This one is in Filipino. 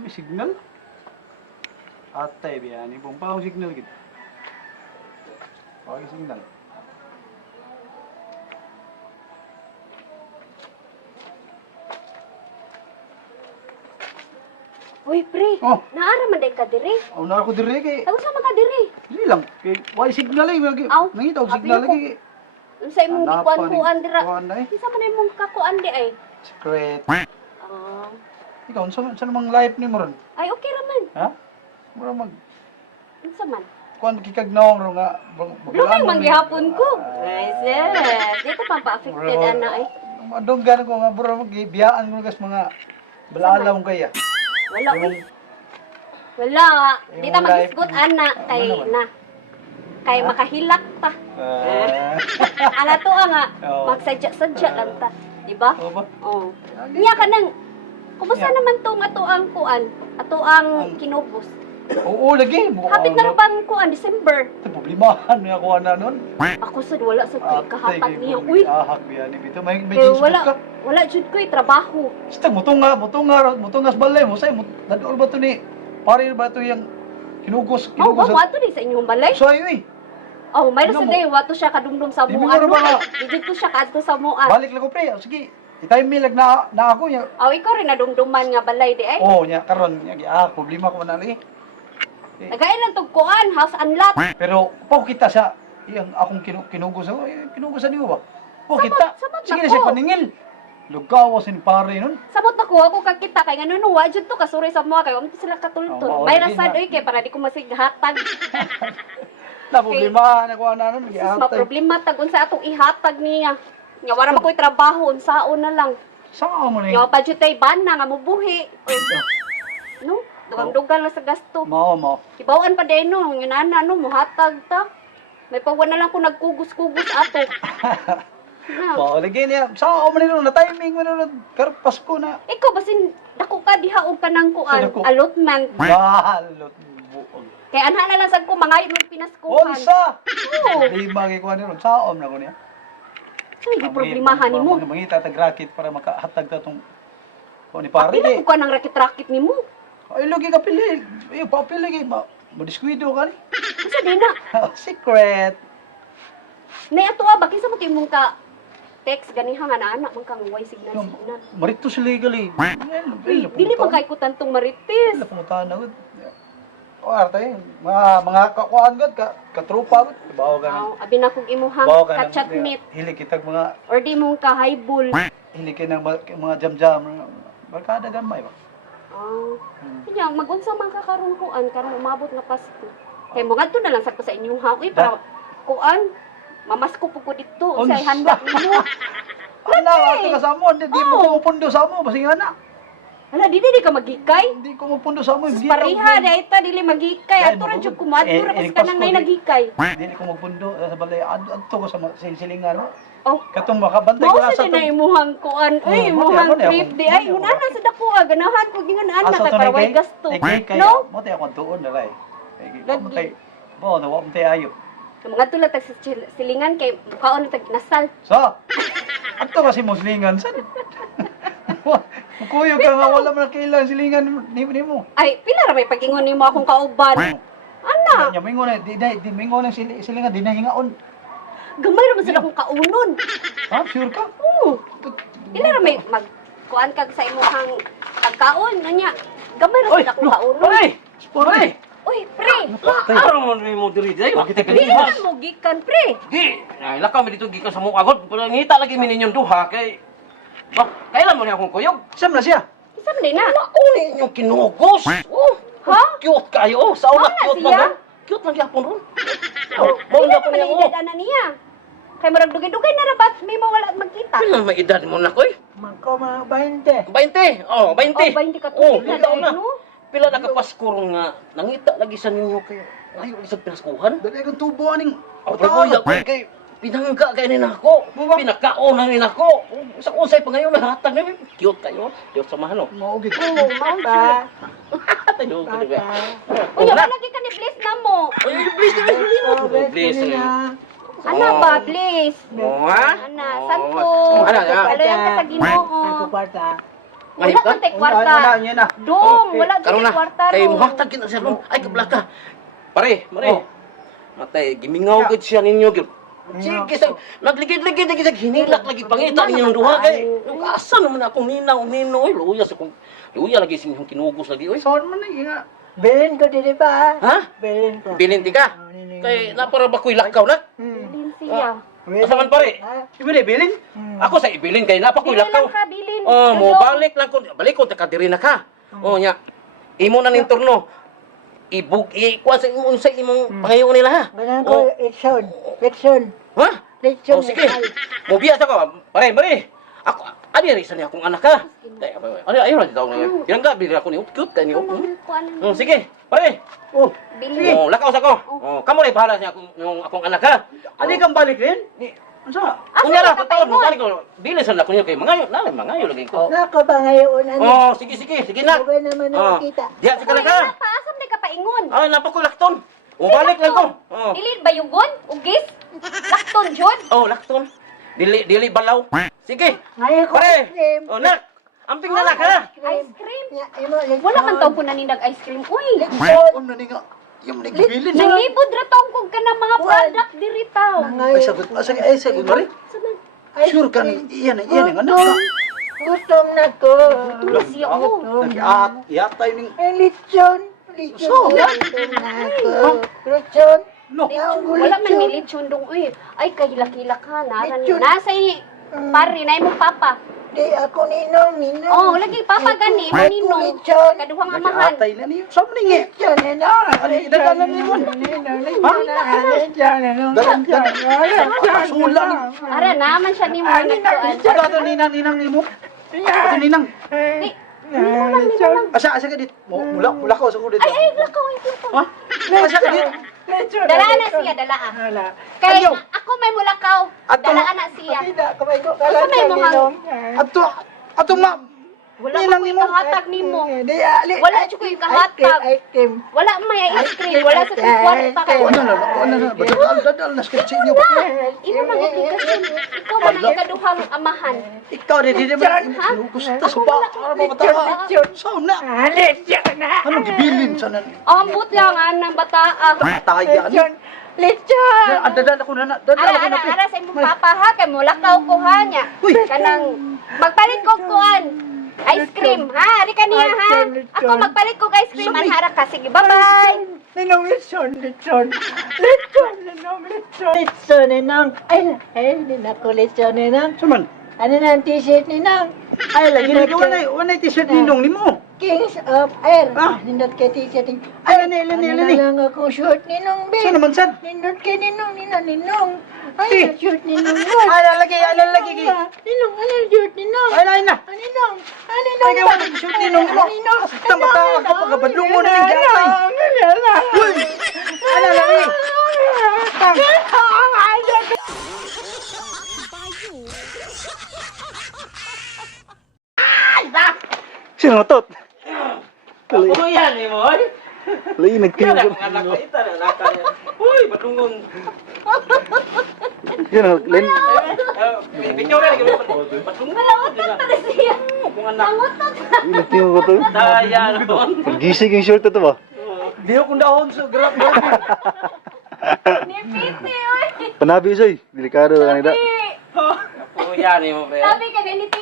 May signal. Atay biya ni bong pa signal gid. Okay, signal. Uy, pre. Oh. Naara man day ka diri. Aw na ako dire kay. Tapos naman ka diri. Dili lang kay why signal ay Aw, nangita og abi signal ko. lagi. Unsa imong Hanapan gikuan-kuan ni- dira? kuan na eh. Unsa man imong kakuan di ay? Secret. Ah. Ikaw unsa namang life ni mo ron? Ay okay ra man. Ha? Mura mag Unsa man? kuan kikagnaong ro nga. Lukay man gihapon ko. Ay, sis. Dito pa pa-affected ana ay. Madunggan ko nga bro biyaan mo gas mga balalaw kaya. Wala uy. Wala. Di ta Yung magisgot life- ana kay Ano naman? na. Kay makahilak ta. Ah. Ala to nga. Oo. Magsadya-sadya lang ta. Di ba? Oo ba? Oo. Niya ka nang. Kumusta Yeah. naman tong ato ang kuan? Ato ang Ang- kinubos. Oo lagi. Hapit na rin bang kuan December. Problemahan niya ko na nun. Ako sad wala sa Ah, kahatag niya. Uy, ahag biya ni bito. May eh, jeans wala ka. wala jud ko'y trabaho. Basta mutungas balay mo say nadol ba to ni pare ba to yung kinugos Mao ba kinugos. wato di sa inyong balay? So ayo eh. Oh, mayroon Ano sa mo? day wato siya kadumdum sa Di mo muan. nga ba nga? Di ko siya kadto sa muan. Balik lang ko pre. Sige. Itay milag na ako nya. Oh, ikaw rin nadumduman nga balay di ay. Oh nya karon nya problema ko na li. Nagain lang tog kuan, house and lot. Pero pau kita sa iyang akong kinugos ako. Kinugosan niyo ba? Pau kita. samot Sige na na siya ko. paningil. Lugawas ni pare nun. Samot na ko ako kakita kay ngano no wa jud to kasuri sa mua kay wa man sila Oh, katultol. mao, Bayra lagi sad na. oy kay para di ko masighatag. Na problema na ko na nun. Sus, maproblema tag unsa atong ihatag niya. Nga wala man ko'y trabaho, unsaon na lang. Saan mo na Nga pa jud tay bana nga mubuhi. Uy, no? Dugang-dugang lang sa gasto. Mao. Ibawaan pa din no, yung inana no, muhatag ta. May pagwan na lang ko nagkugos-kugos ato. Na. Mao lagi niya. Saan mo na nun? Na timing mo na nun. Karpas ko na. Ikaw basin dako ka diha og kanang kuan, Sa dako. allotment. Balot buog. Kay anha na lang sad ko mangayod mo pinaskuhan. Unsa? Oo. Di magikuha ni ron. Saan na ko niya? So, hindi problemahan nimo. Mangita tag racket para makahatag ta tong ko ni pare. Pila ko ka ng rakit-rakit nimo. Ay lagi ka pili. Ay papel lagi madiskuido ka ni. Unsa di na? Secret. Nay ato ba kinsa mo imong ka text ganiha nga na anak man kang way signal signal. Marito si legally. Uy, dili man kay kutan tong marites. Wala pangutan na gud. O arte, mga kakuan gud katrupa gud. Bawo Aw, ganan. abi na kog imuhang Bawo ka chatmate Hili kitag mga or di mong ka highball. hili kinang mga jam-jam. Barkada gamay ba? Kanya magunsa man ka karon kuan karon umabot nga Pasko. Kay mo ngadto na lang sa ko sa inyong haoy para kuan mamasko po ko dito Unsa? unsay handa nimo. Ala, ato ka sa mo, di mo ko pundo sa mo basing ana. Hala di ka magikay. Hindi ko mapundo sa mo. Pariha dayta dili magikay. Ato ra jud kumadto ra kas kanang nay nagikay. Dili ko magpundo sa balay adto ko sa silingan. Oh, Katong makabantay mao ko sa sa na imuhang kuan. Uy, imuhang trip di ay unana sa dako ganahan ko gingan anak kay para way gasto. No? Mo tay akong tuon na ray. Lagi. Mo tay. Bo na wa mo tay ayo. Mga tulad tag sa silingan kay mukhaon tag nasal. So, adto kasi mo silingan sad. Kuyo ka nga wala man kailan silingan ni mo. Ay, pila ra may pagingon nimo akong kauban. Ana, Nya mingo na di mingo na silingan di na hingaon. gamay ra man sila akong kaunon. Ha, sure ka? Oo. Pila ra may mag kuan kag sa imong pagkaon nya. Gamay ra sila akong kaunon. Oy! Oy! Uy, pre. Araw mo ni mo diri day, makita ka Dili dito. na mo gikan, pre. Di, ay lakaw mi dito gikan sa mo agod, pero ngita lagi mi ninyong duha kay ba, kailan mo ni akong kuyog? Siyam na siya. Isa man din na. Ako ni inyong kinugos. Oh, Ha? cute kayo. Oh, sa una Wala cute siya? man. Cute man gyapon ron. Oh, mo Pila na po man niya ang mo. edad ana niya. Kay murag dugay-dugay na ra bat may mawala at magkita. Pila may edad mo na koy? Magko mga 20. 20. Oh, 20. Oh, 20 ka Oh, tuig na ikaw dahil, na. no? Pila nakapaskuro nga nangita lagi sa ninyo kayo. Ayo sa pinaskuhan. Dali akong tubo aning. Ako kuya ko kay pinangga kay nin ako. Buwa. Pinakaon ang nin ako. Sa unsay pa ngayon nahatag na cute kayo. Cute sa mahano. Mao gid. Oo, mao siya. Tayo ko diba. Uy, wala lagi ka ni Bliss na mo. Ay, please, please. Ana ba, Bliss? Oh, ha? Ana, Oh, santo. oh, ana, ana. Palayan ka sa Ginoo. Wala man tay kwarta. Yan na. Dong, Okay. wala Karon gyud na. kwarta. Kay ron. muhatag gid na siya ron. Ay kablaka. Pare, mare. Oh. Matay gimingaw gid siya ninyo gyud. Sige, sa nagligid-ligid lagi hinilak lagi pangita ninyong duha kay. Asa naman akong ninaw nino oy luya sa kong luya lagi sinyong kinugos lagi oy. Saan man na nga. Bilin ko dili ba? Ha? Bilin ko. Bilin ti ka. Kay napara ba ko'y lakaw na? Bilin siya. Asa man pare? Ibili, bilin. Ako sa ibilin kay napa ko'y Dili lakaw. lang ka bilin. Oh, mo Dudong. balik lang ko. Balik ko taka diri na ka. Oh nya. Imo na ning turno. Kuha sa imong pangayon nila ha. Ganang Oh, ko itson. Itson. ha? Itson. Oh, sige. Mo biya sa ko. Pare. Ako ani rin sa niya akong anak ka. Ano ayo na daw na. Yang ga bili ako ni cute kay ni. Sige. Pare. Oh, Bilin. Oh, lakaw sa ko. Oh, kamo rin bahala sa akong anak ka. adi kang balik rin? Asa? Kunya ra sa taon mo balik ko. Bilis na ko niyo kay mangayo lagi ko. Nako ba ngayon ano? Oh, sige na. Huwag naman Oh. nakita. Diya sa Kaya ka. na pa, asam di ka paingon. Ay, napako lakton. O balik lang ko. Oh. Dili ba yugon? Ugis? Lakton jud? Oh, lakton. Dili balaw. Sige. Ngayon ko Pare. ice cream. Oh, nak. Amping na nak ha. Ice cream? Ya, imo, litson. Wala man taw po nanindag ice cream. Uy, Ano na nga? Yung nagbilin. nanglibod ra taw kog ka ng mga product diri taw. Ay, sagot. Ay, sagot mo rin. Sure ka ni, iyan ang anak ka. Gutom na ko. Tulis siya ko. Yatay ning... Litson. So, Gutom na ko. Litson. No. Wala man ni lechon dong. Uy, ay kahilak-hilak ka. Lechon. Nasa pari na imong papa. Di ako ninong. Oh, lagi papa gani mo ninong. Lechon. Kaduhang amahan. Yatay na niyo. Saan ni nga? Litson. Ninong. Dadalan niyo mo. Sulan. Ara naman siya ni mo nagkuan. Ito ninang ni mo. Ito ninang. Asa ka dit. Mula ko sa ko dit. Ay, lakaw ito. Ha? Asa ka dit. Dala na siya, dala. Kay ako may mulakaw. Dala na siya. Asa may mga Ato ma. wala Nilang ko nimo. kahatag nimo. Wala jud ko kahatag. Wala may ice cream, wala sa kwarta ka. Ano na. Dadal na sketch niyo. Imo man obligasyon. Ikaw man ang ikaduhang amahan. Ikaw di ba? Gusto sa ba? Para mapatawa. Saan na? Ano gibilin sa nan? Ambot lang ang bataa. Tayan. Lechon! Dadal ako na. Dadal Ara ako na. ara sa imong papa ha kay mulakaw ko ha nya. Uy. Kanang magpalit ko kuan. Ice cream ha, ari kaniya ha. Ako magpalit ko ice cream anhara ka. Sige, bye-bye. Ninong lechon! Lechon, ninong! Ay, ninang ko lechon, ninang! Saman. Ano na ang t-shirt, ninang? Ay, lagi na wanay t-shirt ninong nimo. Kings of Air! Ah. Nindot kay t-shirt. Ay, lani. Ano na lang akong short, ninong, Saan babe? naman sad? Nindot kay ninong. Eh. Ay, short, ninong, yun! Ay, lalaki. Ninong, ano yung short, ninong? Ay, na. Ninong! Ay, kaya wala yung short ninong mo. Basta matawa ka pagkabadlong mo na yung gatay. Uy! Ano, laki? Sino matot? Ako yan eh mo. Lagi nagkiyo. Anak ka ita na nakaya. Uy, badungon. Yun, Len. Picture rin badungon. Para siya. Kung anak. Nangutot. Nagkiyo ko to. Daya noon. Gising yung short ito ba? Di ako dahon sa grab. Nipiti oy. Panabi soy, delikado ka nila. Sabi. Ako yan eh mo. Sabi ka ganito.